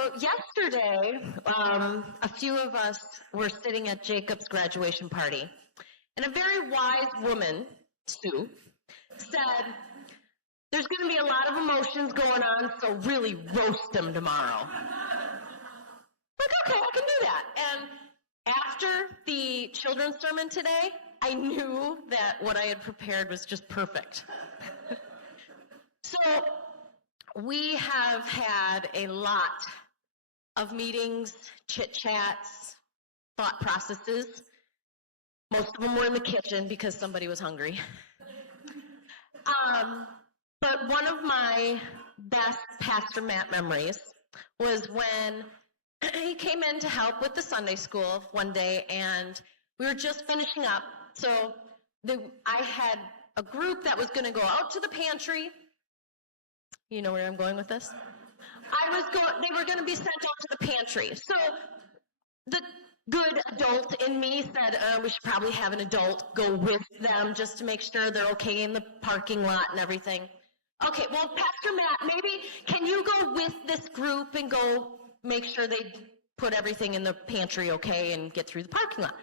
So yesterday, a few of us were sitting at Jacob's graduation party, and a very wise woman, Sue, said, there's going to be a lot of emotions going on, so really roast them tomorrow. Like, okay, I can do that. And after the children's sermon today, I knew that what I had prepared was just perfect. So we have had a lot of meetings, chit-chats, thought processes. Most of them were in the kitchen because somebody was hungry. But one of my best Pastor Matt memories was when he came in to help with the Sunday school one day, and we were just finishing up. So I had a group that was going to go out to the pantry. You know where I'm going with this? They were going to be sent out to the pantry. So the good adult in me said, we should probably have an adult go with them just to make sure they're okay in the parking lot and everything. Okay, well, Pastor Matt, maybe can you go with this group and go make sure they put everything in the pantry okay and get through the parking lot?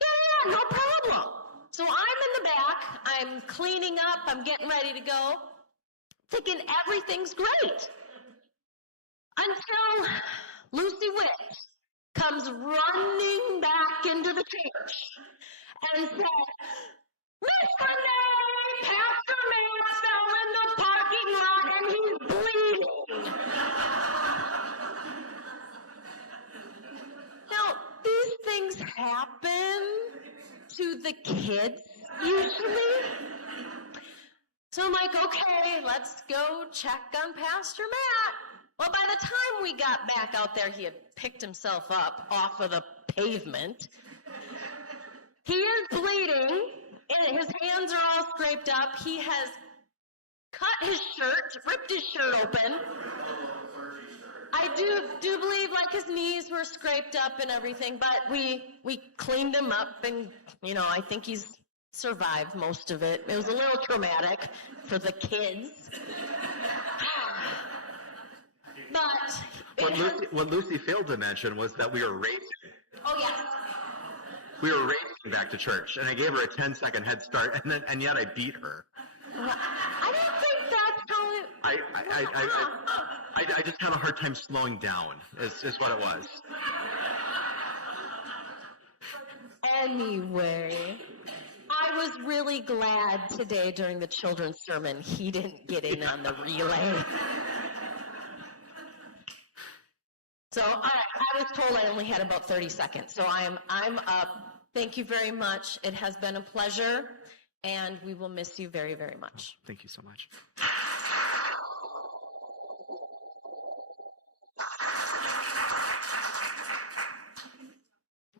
Yeah, no problem. So I'm in the back, I'm cleaning up, I'm getting ready to go, thinking everything's great. Until Lucy Witt comes running back into the church and said, Miss Renee, Pastor Matt fell in the parking lot and he's bleeding. Now, these things happen to the kids usually. So I'm like, okay, let's go check on Pastor Matt. Well, by the time we got back out there, he had picked himself up off of the pavement. He is bleeding, and his hands are all scraped up. He has cut his shirt, ripped his shirt open. I do believe like his knees were scraped up and everything, but we cleaned him up, and I think he's survived most of it. It was a little traumatic for the kids. But what Lucy failed to mention was that we were racing. Oh, yes. We were racing back to church, and I gave her a 10-second head start, and yet I beat her. I don't think that's how I just have a hard time slowing down, is what it was. Anyway, I was really glad today during the children's sermon he didn't get in on the relay. So I was told I only had about 30 seconds. So I'm up. Thank you very much. It has been a pleasure, and we will miss you very, very much. Thank you so much.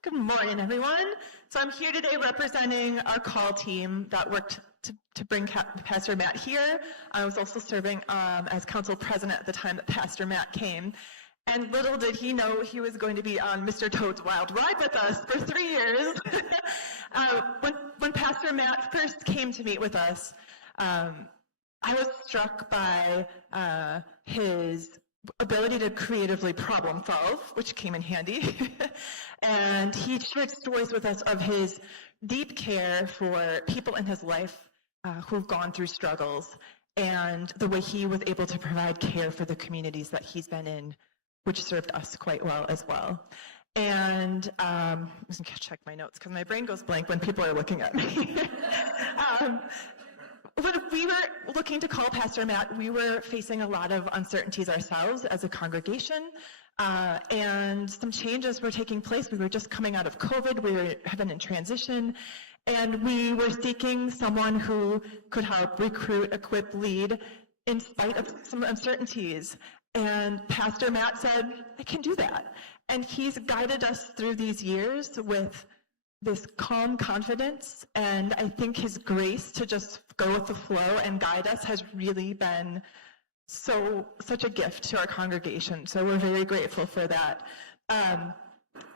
Good morning, everyone. So I'm here today representing our call team that worked to bring Pastor Matt here. I was also serving as council president at the time that Pastor Matt came. And little did he know he was going to be on Mr. Toad's Wild Ride with us for 3 years. When Pastor Matt first came to meet with us, I was struck by his ability to creatively problem solve, which came in handy. And he shared stories with us of his deep care for people in his life who've gone through struggles, and the way he was able to provide care for the communities that he's been in, which served us quite well as well. And I'm just gonna check my notes because my brain goes blank when people are looking at me. When we were looking to call Pastor Matt, we were facing a lot of uncertainties ourselves as a congregation, and some changes were taking place. We were just coming out of COVID, we have been in transition, and we were seeking someone who could help recruit, equip, lead in spite of some uncertainties. And Pastor Matt said, I can do that. And he's guided us through these years with this calm confidence, and I think his grace to just go with the flow and guide us has really been such a gift to our congregation. So we're very grateful for that.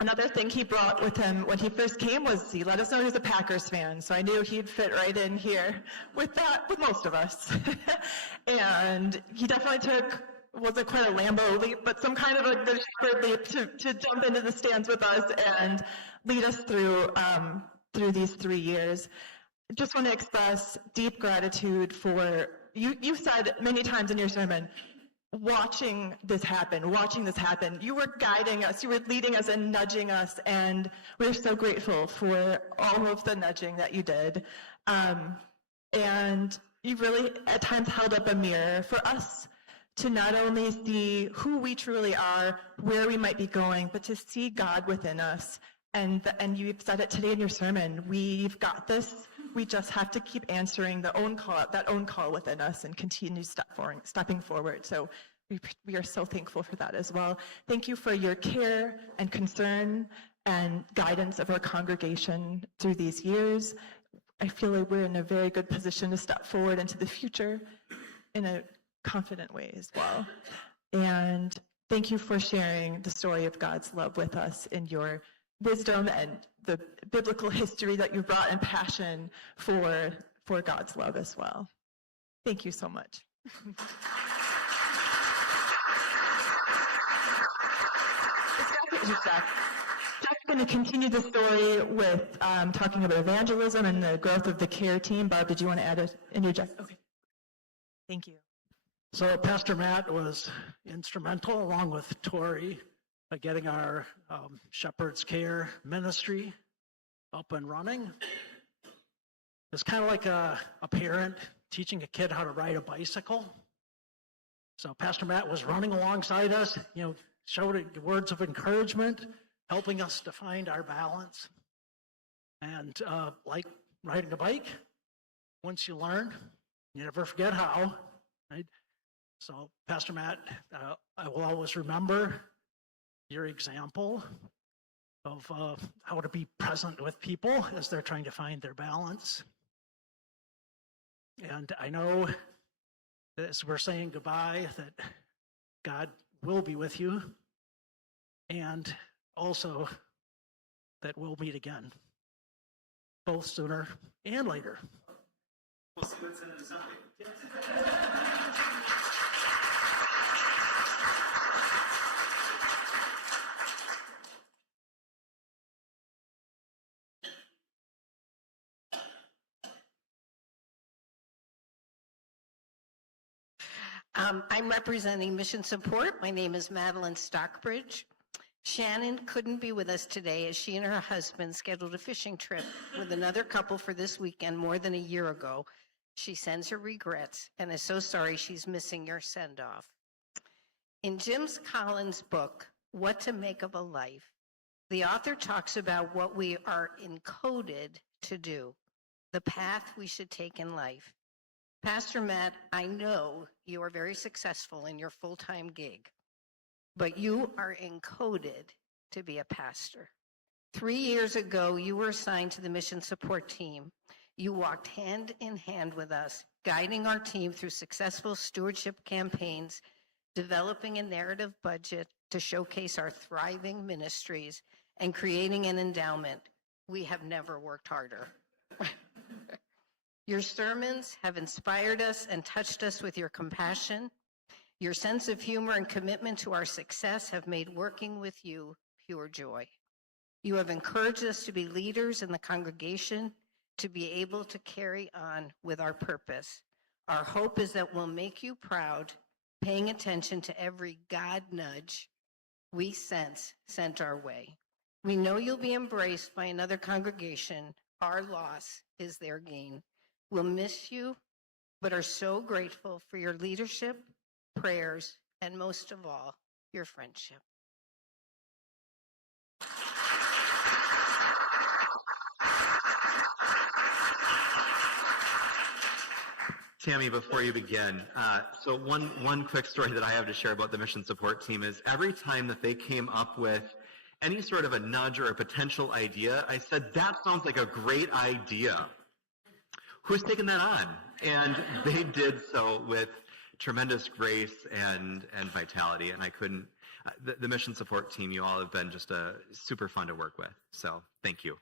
Another thing he brought with him when he first came was he let us know he was a Packers fan, so I knew he'd fit right in here with most of us. And he definitely took wasn't quite a Lambo leap, but some kind of a Good Shepherd leap to jump into the stands with us and lead us through these 3 years. Just want to express deep gratitude for, you said many times in your sermon, watching this happen. You were guiding us, you were leading us and nudging us, and we're so grateful for all of the nudging that you did. And you really at times held up a mirror for us to not only see who we truly are, where we might be going, but to see God within us. And you've said it today in your sermon, we've got this. We just have to keep answering that own call within us and continue stepping forward. So we are so thankful for that as well. Thank you for your care and concern and guidance of our congregation through these years. I feel like we're in a very good position to step forward into the future in a confident way as well. And thank you for sharing the story of God's love with us in your wisdom and the biblical history that you brought and passion for God's love as well. Thank you so much. Jeff's going to continue the story with talking about evangelism and the growth of the care team. Barb, did you want to add an interject? Okay. Thank you. So Pastor Matt was instrumental, along with Tori, getting our Shepherd's Care ministry up and running. It's kind of like a parent teaching a kid how to ride a bicycle. So Pastor Matt was running alongside us, showed words of encouragement, helping us to find our balance. And like riding a bike, once you learn, you never forget how, right? So Pastor Matt, I will always remember your example of how to be present with people as they're trying to find their balance. And I know as we're saying goodbye that God will be with you, and also that we'll meet again, both sooner and later. We'll see what's in it Sunday. I'm representing Mission Support. My name is Madeline Stockbridge. Shannon couldn't be with us today as she and her husband scheduled a fishing trip with another couple for this weekend more than a year ago. She sends her regrets and is so sorry she's missing your send-off. In Jim Collins' book, What to Make of a Life, the author talks about what we are encoded to do, the path we should take in life. Pastor Matt, I know you are very successful in your full-time gig, but you are encoded to be a pastor. 3 years ago, you were assigned to the mission support team. You walked hand in hand with us, guiding our team through successful stewardship campaigns, developing a narrative budget to showcase our thriving ministries, and creating an endowment. We have never worked harder. Your sermons have inspired us and touched us with your compassion. Your sense of humor and commitment to our success have made working with you pure joy. You have encouraged us to be leaders in the congregation, to be able to carry on with our purpose. Our hope is that we'll make you proud, paying attention to every God nudge we sense sent our way. We know you'll be embraced by another congregation. Our loss is their gain. We'll miss you, but are so grateful for your leadership, prayers, and most of all, your friendship. Tammy, before you begin, so one quick story that I have to share about the mission support team is every time that they came up with any sort of a nudge or a potential idea, I said, that sounds like a great idea. Who's taken that on? And they did so with tremendous grace and vitality. And I couldn't, the mission support team, you all have been just super fun to work with. So thank you.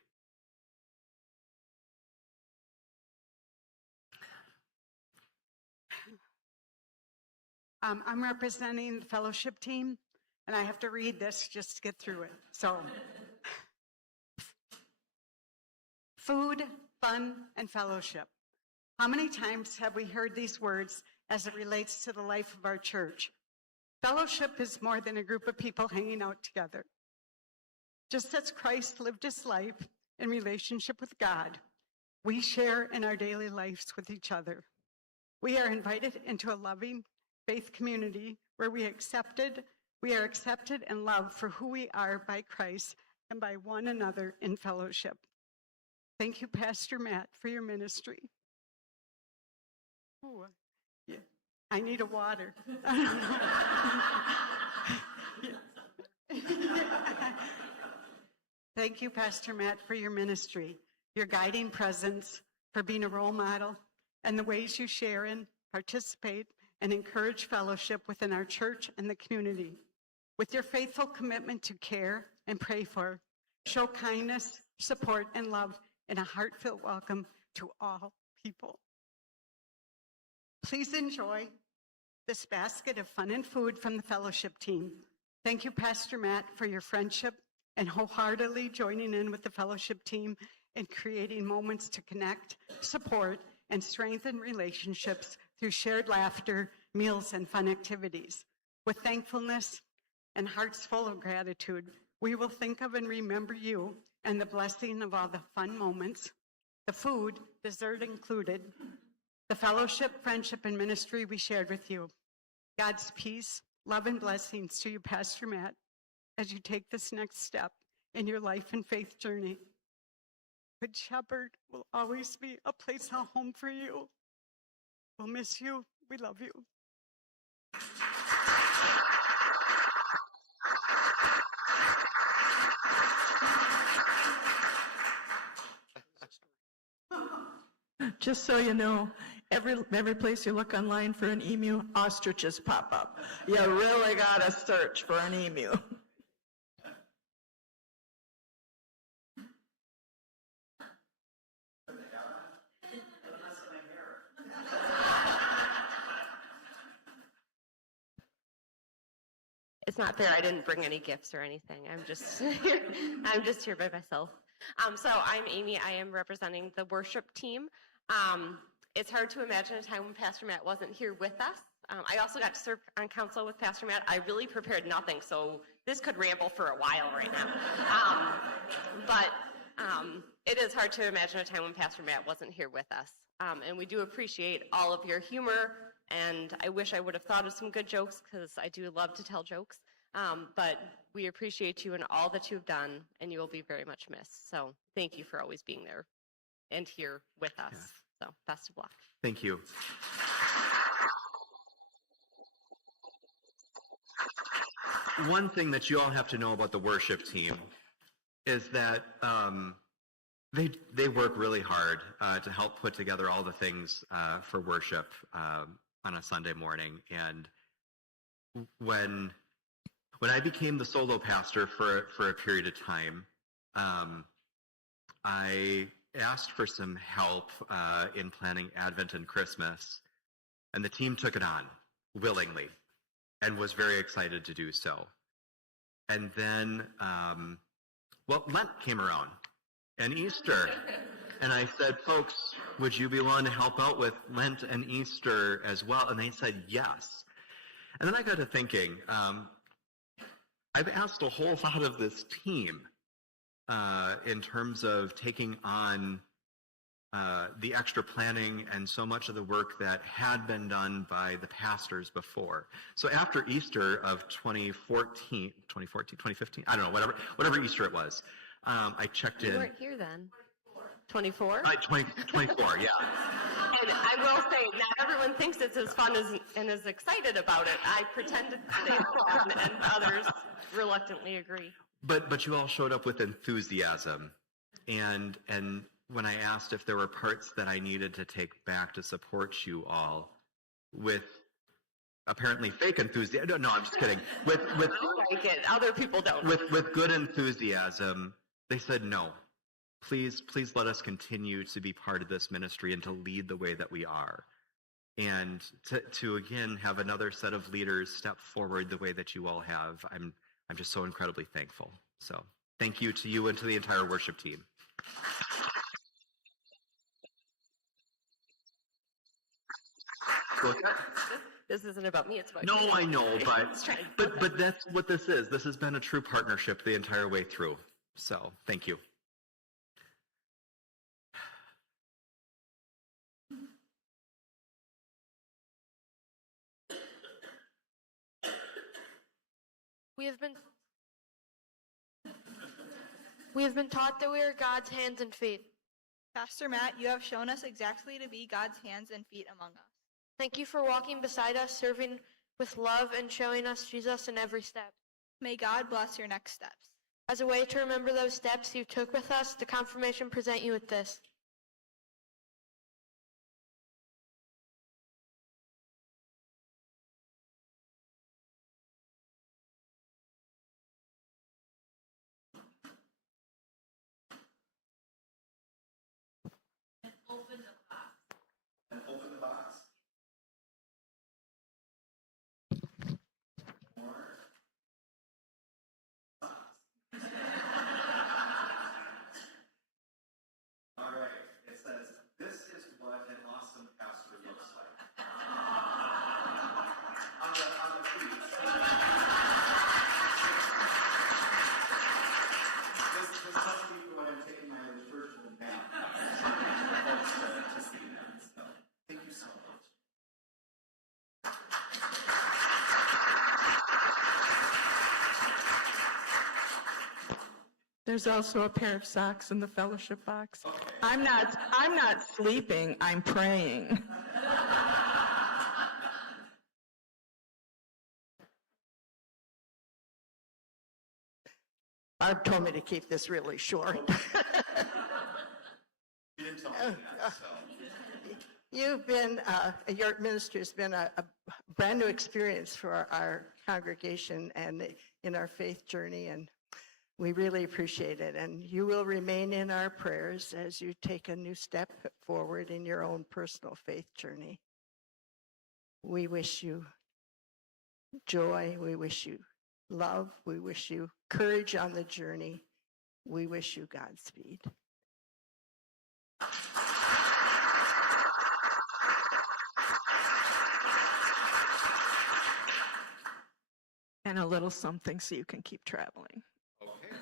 I'm representing the fellowship team, and I have to read this just to get through it. So, food, fun, and fellowship. How many times have we heard these words as it relates to the life of our church? Fellowship is more than a group of people hanging out together. Just as Christ lived his life in relationship with God, we share in our daily lives with each other. We are invited into a loving faith community where we are accepted and loved for who we are by Christ and by one another in fellowship. Thank you, Pastor Matt, for your ministry. Ooh, yeah, I need a water. Thank you, Pastor Matt, for your ministry, your guiding presence, for being a role model, and the ways you share in, participate, and encourage fellowship within our church and the community. With your faithful commitment to care and pray for, show kindness, support, and love in a heartfelt welcome to all people. Please enjoy this basket of fun and food from the fellowship team. Thank you, Pastor Matt, for your friendship and wholeheartedly joining in with the fellowship team in creating moments to connect, support, and strengthen relationships through shared laughter, meals, and fun activities. With thankfulness and hearts full of gratitude, we will think of and remember you and the blessing of all the fun moments, the food, dessert included, the fellowship, friendship, and ministry we shared with you. God's peace, love, and blessings to you, Pastor Matt, as you take this next step in your life and faith journey. Good Shepherd will always be a place of home for you. We'll miss you. We love you. Just so you know, every place you look online for an emu, ostriches pop up. You really gotta search for an emu. It's not fair. I didn't bring any gifts or anything. I'm just here by myself. So I'm Amy. I am representing the worship team. It's hard to imagine a time when Pastor Matt wasn't here with us. I also got to serve on council with Pastor Matt. I really prepared nothing, so this could ramble for a while right now. But it is hard to imagine a time when Pastor Matt wasn't here with us. And we do appreciate all of your humor, and I wish I would have thought of some good jokes because I do love to tell jokes. But we appreciate you and all that you've done, and you will be very much missed. So thank you for always being there and here with us. Yes. So best of luck. Thank you. One thing that you all have to know about the worship team is that they work really hard to help put together all the things for worship on a Sunday morning. And when I became the solo pastor for a period of time, I asked for some help in planning Advent and Christmas, and the team took it on willingly and was very excited to do so. And then, Lent came around and Easter, and I said, folks, would you be willing to help out with Lent and Easter as well? And they said yes. And then I got to thinking, I've asked a whole lot of this team in terms of taking on the extra planning and so much of the work that had been done by the pastors before. So after Easter of 2015, I don't know, whatever Easter it was, I checked in. You weren't here then. 24? 24, yeah. And I will say, not everyone thinks it's as fun and as excited about it. I pretended to say it's fun, and others reluctantly agree. But you all showed up with enthusiasm, and when I asked if there were parts that I needed to take back to support you all, with apparently fake enthusiasm. No, I'm just kidding. With I like it. Other people don't. With good enthusiasm, they said no. Please let us continue to be part of this ministry and to lead the way that we are. And to again have another set of leaders step forward the way that you all have, I'm just so incredibly thankful. So thank you to you and to the entire worship team. This isn't about me, it's about No, you. I know, Let's try. but that's what this is. This has been a true partnership the entire way through. So thank you. We have been taught that we are God's hands and feet. Pastor Matt, you have shown us exactly to be God's hands and feet among us. Thank you for walking beside us, serving with love, and showing us Jesus in every step. May God bless your next steps. As a way to remember those steps you took with us, the confirmation present you with this. And open the box. All right, it says, this is what an awesome pastor looks like. On the feet. This must be when I'm taking my liturgical nap. Folks to see that. So, thank you so much. There's also a pair of socks in the fellowship box. I'm not sleeping, I'm praying. Barb told me to keep this really short. You didn't tell me that, so. You've been, your ministry has been a brand new experience for our congregation and in our faith journey, and we really appreciate it. And you will remain in our prayers as you take a new step forward in your own personal faith journey. We wish you joy. We wish you love. We wish you courage on the journey. We wish you Godspeed. And a little something so you can keep traveling. Okay.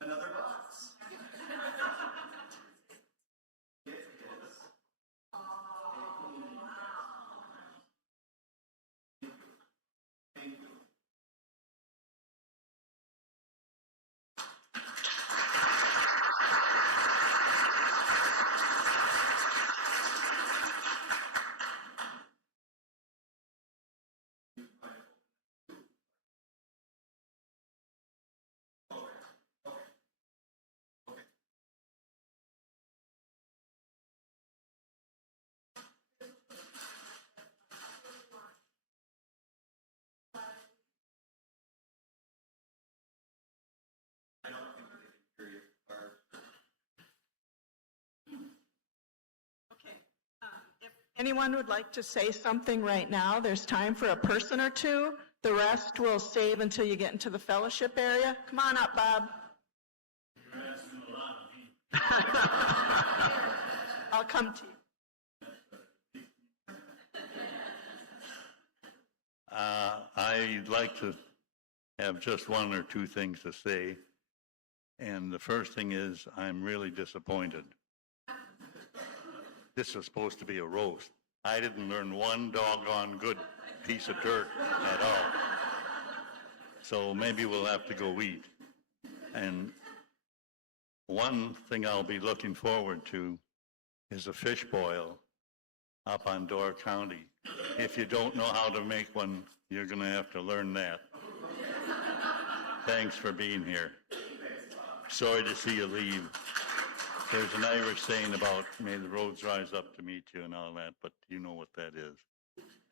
Another box. It is. Thank you. I don't think we can hear you, Barb. If anyone would like to say something right now, there's time for a person or two. The rest we'll save until you get into the fellowship area. Come on up, Bob. I'll come to you. I'd like to have just one or two things to say. And the first thing is, I'm really disappointed. This was supposed to be a roast. I didn't learn one doggone good piece of dirt at all. So maybe we'll have to go eat. And one thing I'll be looking forward to is a fish boil up on Door County. If you don't know how to make one, you're going to have to learn that. Thanks for being here. Sorry to see you leave. There's an Irish saying about may the roads rise up to meet you and all that, but you know what that is.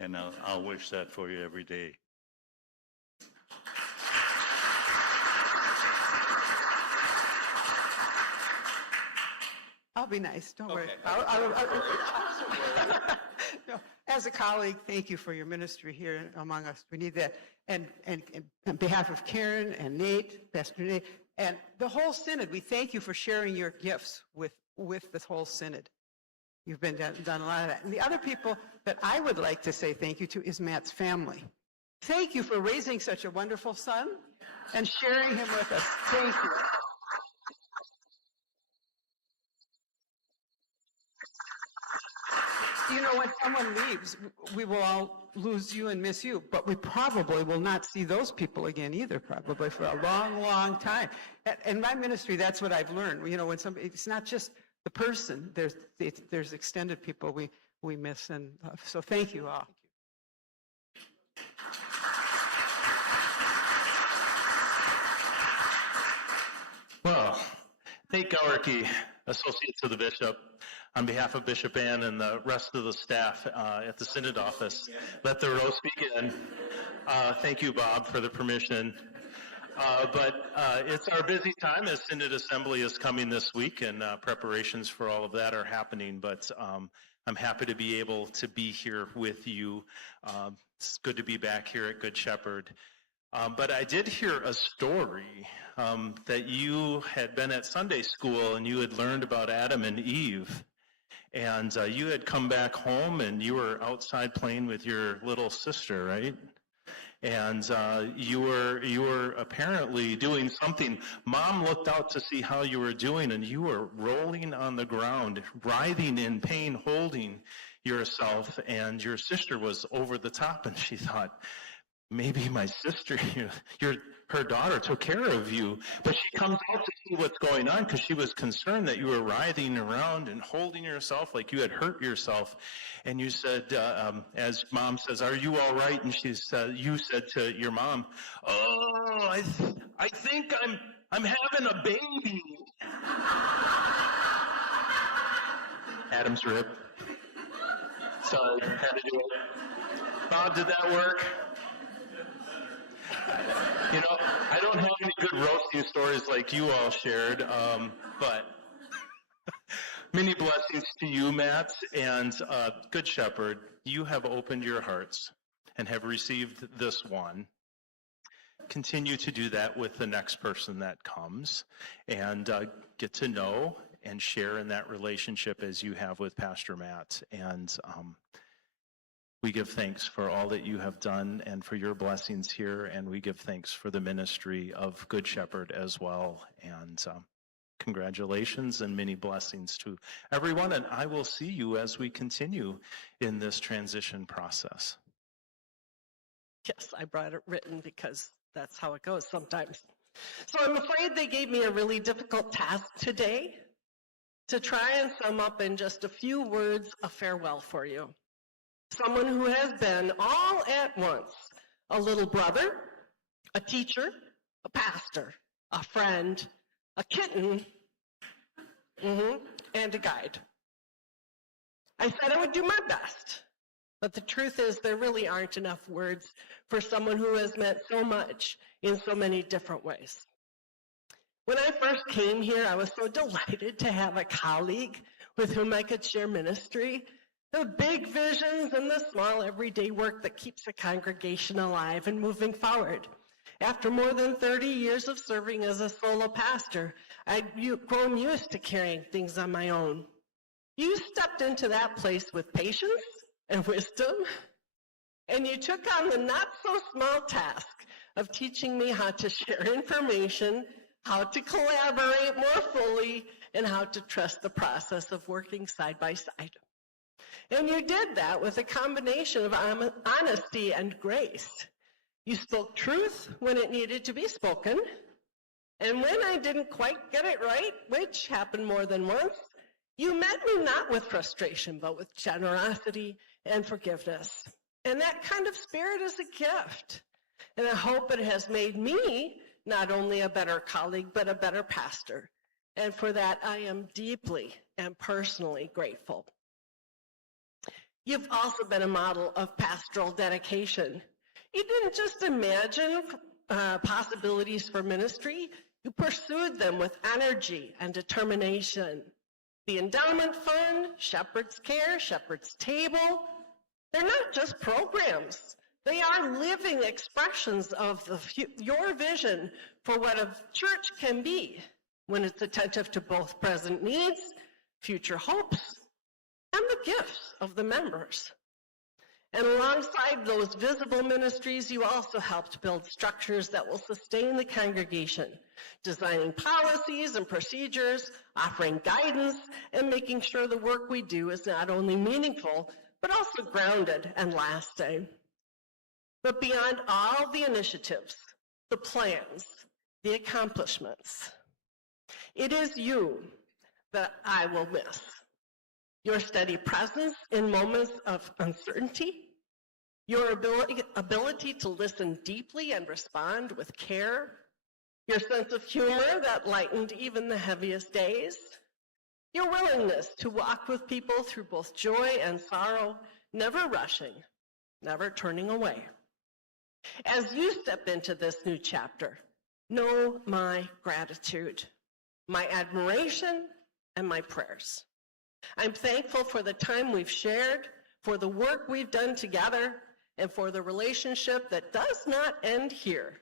And I'll wish that for you every day. I'll be nice, don't worry. No, as a colleague, thank you for your ministry here among us. We need that. And on behalf of Karen and Nate, Pastor Nate, and the whole synod, we thank you for sharing your gifts with this whole synod. You've done a lot of that. And the other people that I would like to say thank you to is Matt's family. Thank you for raising such a wonderful son and sharing him with us. Thank you. You know, when someone leaves, we will all lose you and miss you, but we probably will not see those people again either, probably for a long, long time. In my ministry, that's what I've learned. You know, when somebody, it's not just the person, there's extended people we miss, and so thank you all. Well, Nate Gowerke, Associate to the Bishop, on behalf of Bishop Ann and the rest of the staff at the Synod office, let the roast begin. Thank you, Bob, for the permission. But it's our busy time as Synod Assembly is coming this week, and preparations for all of that are happening. But I'm happy to be able to be here with you. It's good to be back here at Good Shepherd. But I did hear a story that you had been at Sunday school and you had learned about Adam and Eve. And you had come back home and you were outside playing with your little sister, right? And you were apparently doing something. Mom looked out to see how you were doing, and you were rolling on the ground, writhing in pain, holding yourself. And your sister was over the top, and she thought, maybe my sister, her daughter took care of you. But she comes out to see what's going on because she was concerned that you were writhing around and holding yourself like you had hurt yourself. And you said, as Mom says, "Are you all right?" And you said to your mom, "Oh, I think I'm having a baby." Adam's rib. Sorry, had to do it. Bob, did that work? You know, I don't have any good roasting stories like you all shared, but many blessings to you, Matt, and Good Shepherd. You have opened your hearts and have received this one. Continue to do that with the next person that comes, and get to know and share in that relationship as you have with Pastor Matt. And we give thanks for all that you have done and for your blessings here, and we give thanks for the ministry of Good Shepherd as well. And congratulations and many blessings to everyone, and I will see you as we continue in this transition process. Yes, I brought it written because that's how it goes sometimes. So I'm afraid they gave me a really difficult task today to try and sum up in just a few words a farewell for you. Someone who has been all at once a little brother, a teacher, a pastor, a friend, a kitten, and a guide. I said I would do my best, but the truth is there really aren't enough words for someone who has meant so much in so many different ways. When I first came here, I was so delighted to have a colleague with whom I could share ministry, the big visions and the small everyday work that keeps a congregation alive and moving forward. After more than 30 years of serving as a solo pastor, I'd grown used to carrying things on my own. You stepped into that place with patience and wisdom And you took on the not-so-small task of teaching me how to share information, how to collaborate more fully, and how to trust the process of working side by side. And you did that with a combination of honesty and grace. You spoke truth when it needed to be spoken, and when I didn't quite get it right, which happened more than once, you met me not with frustration, but with generosity and forgiveness. And that kind of spirit is a gift. And I hope it has made me not only a better colleague, but a better pastor. And for that, I am deeply and personally grateful. You've also been a model of pastoral dedication. You didn't just imagine possibilities for ministry, you pursued them with energy and determination. The Endowment Fund, Shepherd's Care, Shepherd's Table, they're not just programs. They are living expressions of your vision for what a church can be when it's attentive to both present needs, future hopes, and the gifts of the members. And alongside those visible ministries, you also helped build structures that will sustain the congregation, designing policies and procedures, offering guidance, and making sure the work we do is not only meaningful, but also grounded and lasting. But beyond all the initiatives, the plans, the accomplishments, it is you that I will miss. Your steady presence in moments of uncertainty, your ability to listen deeply and respond with care, your sense of humor that lightened even the heaviest days, your willingness to walk with people through both joy and sorrow, never rushing, never turning away. As you step into this new chapter, know my gratitude, my admiration, and my prayers. I'm thankful for the time we've shared, for the work we've done together, and for the relationship that does not end here,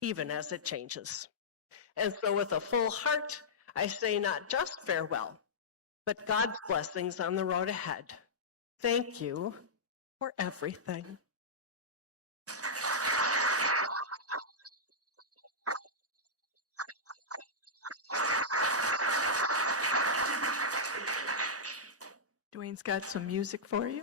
even as it changes. And so with a full heart, I say not just farewell, but God's blessings on the road ahead. Thank you for everything. Dwayne's got some music for you.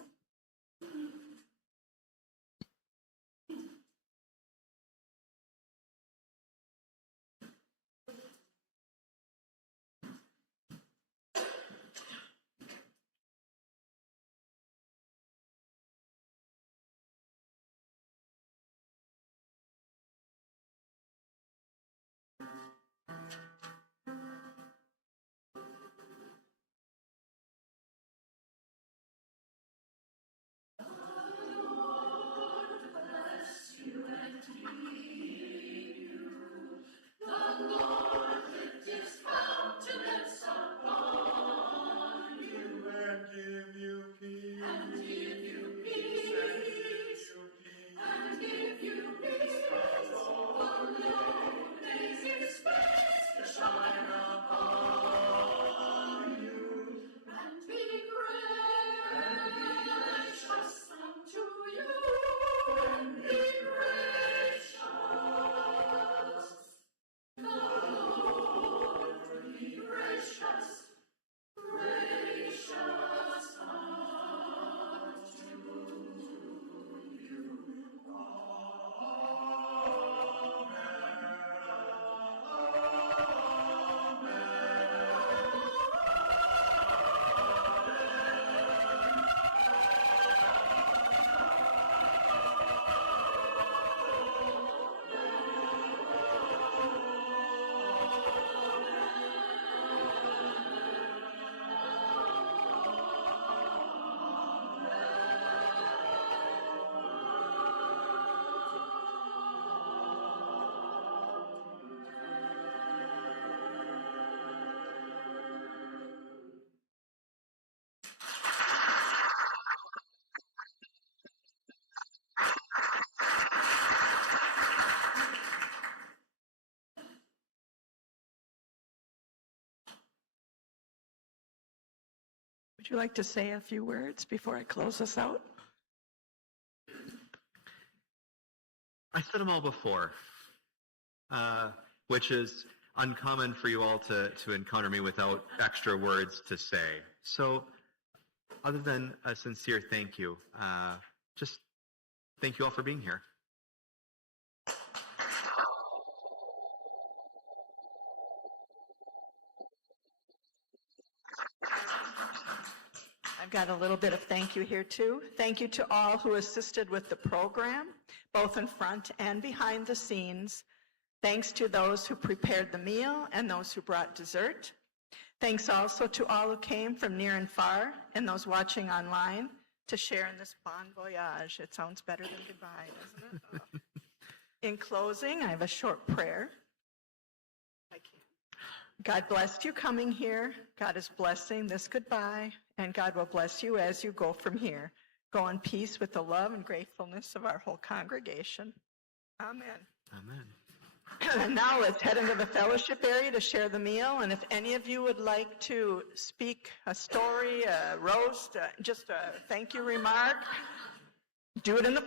Would you like to say a few words before I close us out? I said them all before, which is uncommon for you all to encounter me without extra words to say. So other than a sincere thank you, just thank you all for being here. I've got a little bit of thank you here too. Thank you to all who assisted with the program, both in front and behind the scenes. Thanks to those who prepared the meal and those who brought dessert. Thanks also to all who came from near and far and those watching online to share in this bon voyage. It sounds better than goodbye, doesn't it? In closing, I have a short prayer. God blessed you coming here. God is blessing this goodbye, and God will bless you as you go from here. Go in peace with the love and gratefulness of our whole congregation. Amen. Amen. And now let's head into the fellowship area to share the meal. And if any of you would like to speak a story, a roast, just a thank you remark, do it in the